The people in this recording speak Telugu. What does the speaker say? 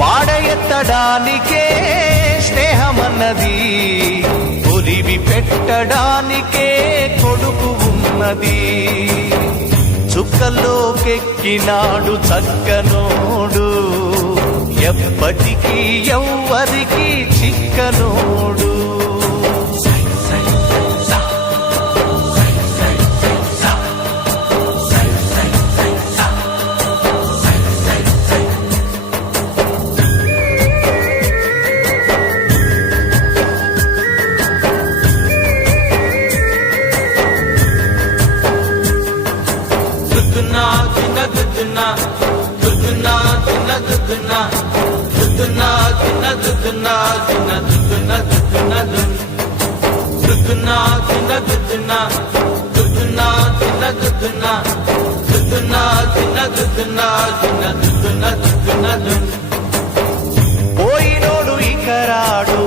పాడయెత్తడానికే స్నేహమన్నది ఒలివి పెట్టడానికే కొడుకు ఉన్నది. చుక్కల్లోకెక్కినాడు చక్కనోడు ఎప్పటికీ ఎవ్వరికి చిక్కనోడు. దుద్దునా దుద్దునా చిన్న దుద్దునా దుద్దునా చిన్న దుద్దునా చిన్న దుద్దునా దుద్దునా దుద్దునా చిన్న దుద్దునా దుద్దునా చిన్న దుద్దునా దుద్దునా చిన్న పోయినోడు ఇక రాడు